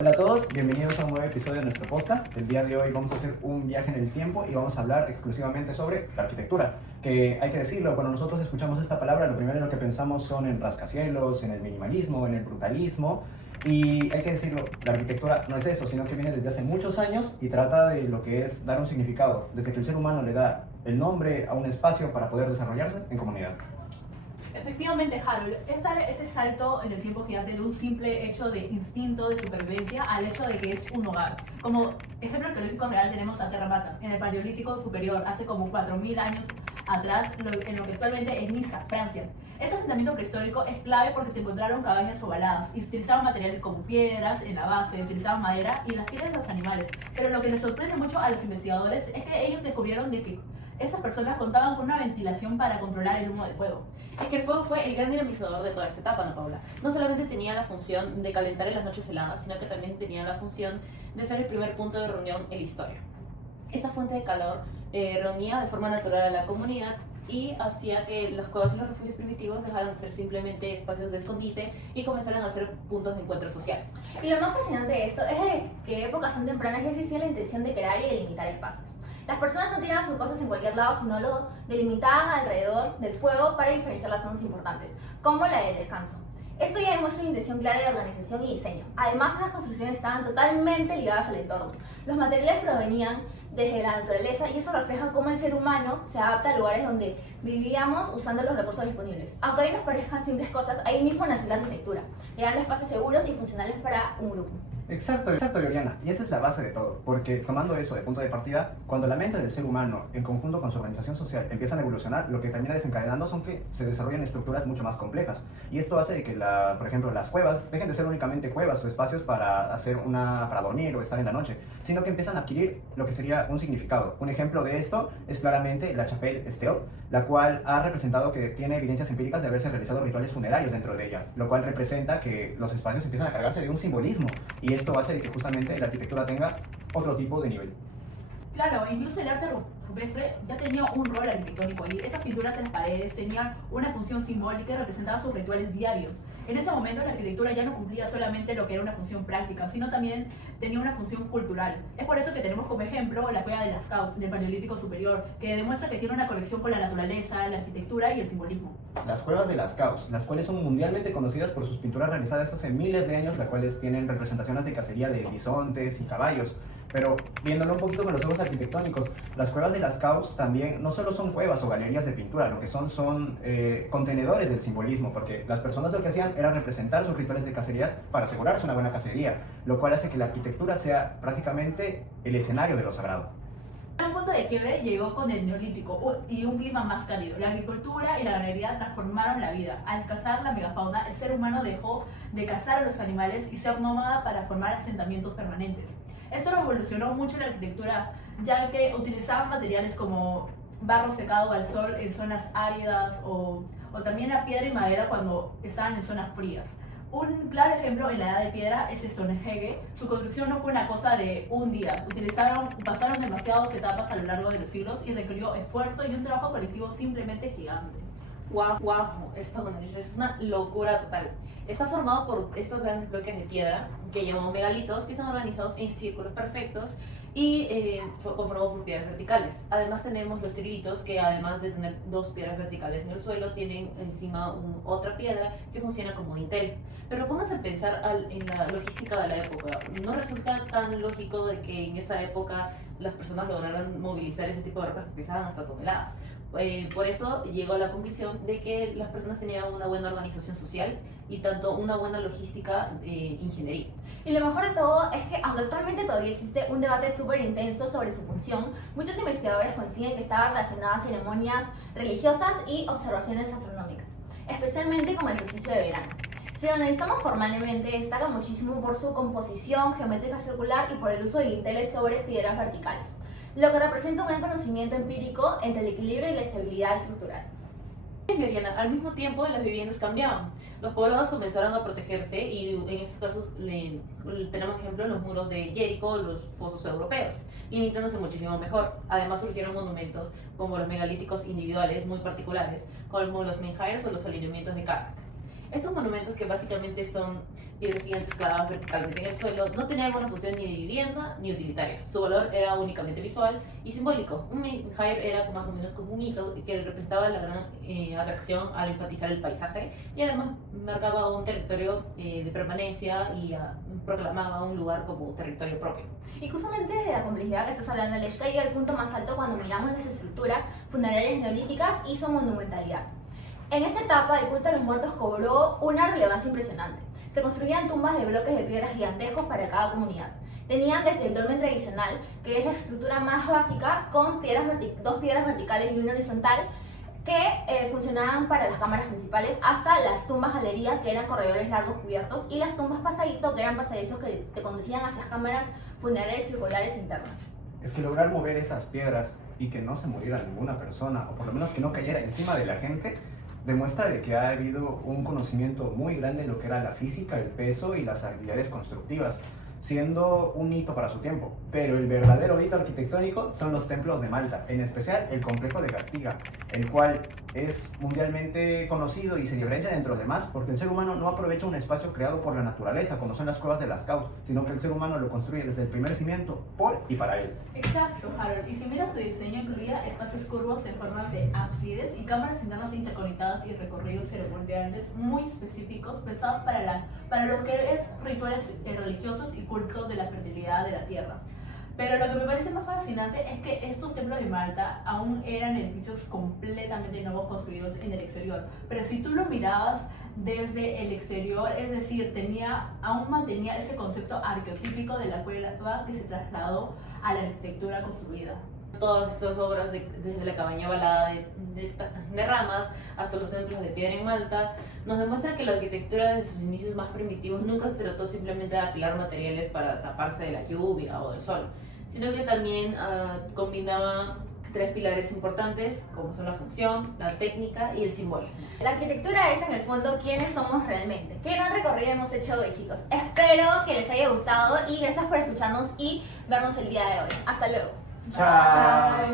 Hola a todos, bienvenidos a un nuevo episodio de nuestro podcast. El día de hoy vamos a hacer un viaje en el tiempo y vamos a hablar exclusivamente sobre la arquitectura. Que hay que decirlo, cuando nosotros escuchamos esta palabra, lo primero en lo que pensamos son en rascacielos, en el minimalismo, en el brutalismo. Y hay que decirlo, la arquitectura no es eso, sino que viene desde hace muchos años y trata de lo que es dar un significado, desde que el ser humano le da el nombre a un espacio para poder desarrollarse en comunidad. Efectivamente, Harold, es dar ese salto en el tiempo gigante de un simple hecho de instinto de supervivencia al hecho de que es un hogar. Como ejemplo arqueológico real tenemos a Terra Bata, en el Paleolítico Superior, hace como 4000 años atrás, en lo que actualmente es Niza, Francia. Este asentamiento prehistórico es clave porque se encontraron cabañas ovaladas y utilizaban materiales como piedras en la base, utilizaban madera y las pieles de los animales. Pero lo que les sorprende mucho a los investigadores es que ellos descubrieron de que estas personas contaban con una ventilación para controlar el humo del fuego. Es que el fuego fue el gran dinamizador de toda esta etapa, ¿no, Paula? No solamente tenía la función de calentar en las noches heladas, sino que también tenía la función de ser el primer punto de reunión en la historia. Esta fuente de calor reunía de forma natural a la comunidad y hacía que las cuevas y los refugios primitivos dejaran de ser simplemente espacios de escondite y comenzaran a ser puntos de encuentro social. Y lo más fascinante de esto es de que épocas tan tempranas ya existía la intención de crear y delimitar espacios. Las personas no tiraban sus cosas en cualquier lado, sino lo delimitaban alrededor del fuego para diferenciar las zonas importantes, como la del descanso. Esto ya demuestra una intención clara de organización y diseño. Además, las construcciones estaban totalmente ligadas al entorno. Los materiales provenían desde la naturaleza y eso refleja cómo el ser humano se adapta a lugares donde vivíamos usando los recursos disponibles. Aunque hoy nos parezcan simples cosas, ahí mismo nació la arquitectura, creando espacios seguros y funcionales para un grupo. Exacto, Liliana. Y esa es la base de todo, porque tomando eso de punto de partida, cuando la mente del ser humano, en conjunto con su organización social, empiezan a evolucionar, lo que termina desencadenando son que se desarrollan estructuras mucho más complejas. Y esto hace de que, por ejemplo, las cuevas dejen de ser únicamente cuevas o espacios para para dormir o estar en la noche, sino que empiezan a adquirir lo que sería un significado. Un ejemplo de esto es claramente la Chapelle Stele, la cual ha representado que tiene evidencias empíricas de haberse realizado rituales funerarios dentro de ella, lo cual representa que los espacios empiezan a cargarse de un simbolismo. Y esto hace de que justamente la arquitectura tenga otro tipo de nivel. Claro, incluso el arte rupestre ya tenía un rol arquitectónico ahí. Esas pinturas en las paredes tenían una función simbólica y representaban sus rituales diarios. En ese momento la arquitectura ya no cumplía solamente lo que era una función práctica, sino también tenía una función cultural. Es por eso que tenemos como ejemplo la cueva de Lascaux del Paleolítico Superior, que demuestra que tiene una conexión con la naturaleza, la arquitectura y el simbolismo. Las cuevas de Lascaux, las cuales son mundialmente conocidas por sus pinturas realizadas hace miles de años, las cuales tienen representaciones de cacería de bisontes y caballos. Pero viéndolo un poquito con los ojos arquitectónicos, las cuevas de Lascaux también no solo son cuevas o galerías de pintura, lo que son contenedores del simbolismo, porque las personas lo que hacían era representar sus rituales de cacería para asegurarse una buena cacería, lo cual hace que la arquitectura sea prácticamente el escenario de lo sagrado. Un punto de quiebre llegó con el Neolítico y un clima más cálido. La agricultura y la ganadería transformaron la vida. Al cazar la megafauna, el ser humano dejó de cazar a los animales y ser nómada para formar asentamientos permanentes. Esto revolucionó mucho la arquitectura, ya que utilizaban materiales como barro secado al sol en zonas áridas o también la piedra y madera cuando estaban en zonas frías. Un claro ejemplo en la edad de piedra es Stonehenge. Su construcción no fue una cosa de un día. Pasaron demasiadas etapas a lo largo de los siglos y requirió esfuerzo y un trabajo colectivo simplemente gigante. Wow, Stonehenge es una locura total. Está formado por estos grandes bloques de piedra que llamamos megalitos, que están organizados en círculos perfectos y conformados por piedras verticales. Además tenemos los trilitos, que además de tener dos piedras verticales en el suelo, tienen encima otra piedra que funciona como dintel. Pero pónganse a pensar en la logística de la época. No resulta tan lógico de que en esa época las personas lograran movilizar ese tipo de rocas que pesaban hasta toneladas. Por eso llegó a la conclusión de que las personas tenían una buena organización social y tanto una buena logística de ingeniería. Y lo mejor de todo es que, aunque actualmente todavía existe un debate súper intenso sobre su función, muchos investigadores coinciden que estaba relacionada a ceremonias religiosas y observaciones astronómicas, especialmente como el solsticio de verano. Si lo analizamos formalmente, destaca muchísimo por su composición geométrica circular y por el uso de dinteles sobre piedras verticales, lo que representa un gran conocimiento empírico entre el equilibrio y la estabilidad estructural. Liliana, al mismo tiempo las viviendas cambiaban. Los poblados comenzaron a protegerse y en estos casos tenemos ejemplo en los muros de Jericó, los fosos europeos, limitándose muchísimo mejor. Además surgieron monumentos como los megalíticos individuales muy particulares, como los menhires o los alineamientos de Karnak. Estos monumentos, que básicamente son piedras gigantes clavadas verticalmente en el suelo, no tenían alguna función ni de vivienda ni utilitaria. Su valor era únicamente visual y simbólico. Un menhir era más o menos como un hito que representaba la gran atracción al enfatizar el paisaje y además marcaba un territorio de permanencia y proclamaba un lugar como territorio propio. Y justamente de la complejidad que estás hablando, Aleshka, llega al punto más alto cuando miramos las estructuras funerarias neolíticas y su monumentalidad. En esta etapa, el culto a los muertos cobró una relevancia impresionante. Se construían tumbas de bloques de piedras gigantescos para cada comunidad. Tenían desde el dolmen tradicional, que es la estructura más básica, con dos piedras verticales y una horizontal, que funcionaban para las cámaras principales, hasta las tumbas galería, que eran corredores largos cubiertos, y las tumbas pasadizo, que eran pasadizos que te conducían hacia cámaras funerarias circulares internas. Es que lograr mover esas piedras y que no se muriera ninguna persona, o por lo menos que no cayera encima de la gente, demuestra de que ha habido un conocimiento muy grande en lo que era la física, el peso y las habilidades constructivas, siendo un hito para su tiempo. Pero el verdadero hito arquitectónico son los templos de Malta, en especial el complejo de Gartiga, el cual es mundialmente conocido y se diferencia de entre los demás porque el ser humano no aprovecha un espacio creado por la naturaleza, como son las cuevas de Lascaux, sino que el ser humano lo construye desde el primer cimiento, por y para él. Exacto, Harold. Y si miras su diseño, incluía espacios curvos en formas de ábsides y cámaras internas interconectadas y recorridos ceremoniales muy específicos, pensados para lo que es rituales religiosos y cultos de la fertilidad de la tierra. Pero lo que me parece más fascinante es que estos templos de Malta aún eran edificios completamente nuevos construidos en el exterior. Pero si tú lo mirabas desde el exterior, es decir, aún mantenía ese concepto arqueotípico de la cueva que se trasladó a la arquitectura construida. Todas estas obras, desde la cabaña balada de ramas hasta los templos de piedra en Malta, nos demuestran que la arquitectura desde sus inicios más primitivos nunca se trató simplemente de apilar materiales para taparse de la lluvia o del sol, sino que también combinaba tres pilares importantes como son la función, la técnica y el simbolismo. La arquitectura es en el fondo quiénes somos realmente. Qué gran recorrido hemos hecho hoy, chicos. Espero que les haya gustado y gracias por escucharnos y vernos el día de hoy. Hasta luego. Chao.